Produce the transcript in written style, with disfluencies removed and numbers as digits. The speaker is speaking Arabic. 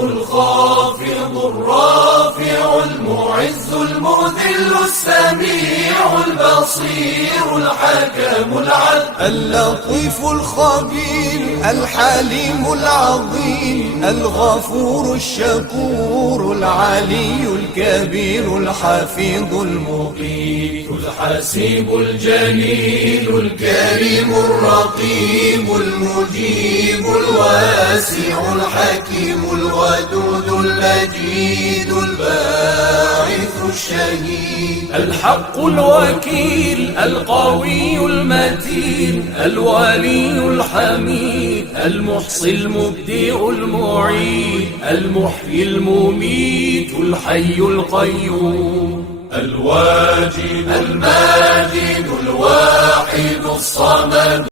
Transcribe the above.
الخافض الرافع المعز المذل السميع البصير الحكم العدل اللطيف الخبير الحليم العظيم الغفور الشكور العلي الكبير الحفيظ المقيت الحسيب الجليل الكريم الرقيب المجيب الواسع الحكيم الودود المجيد الباعث الشهيد الحق الوكيل القوي المتين الولي الحميد المحصي المبدئ المعيد المحيي المميت الحي القيوم الواجد الماجد الواحد الصمد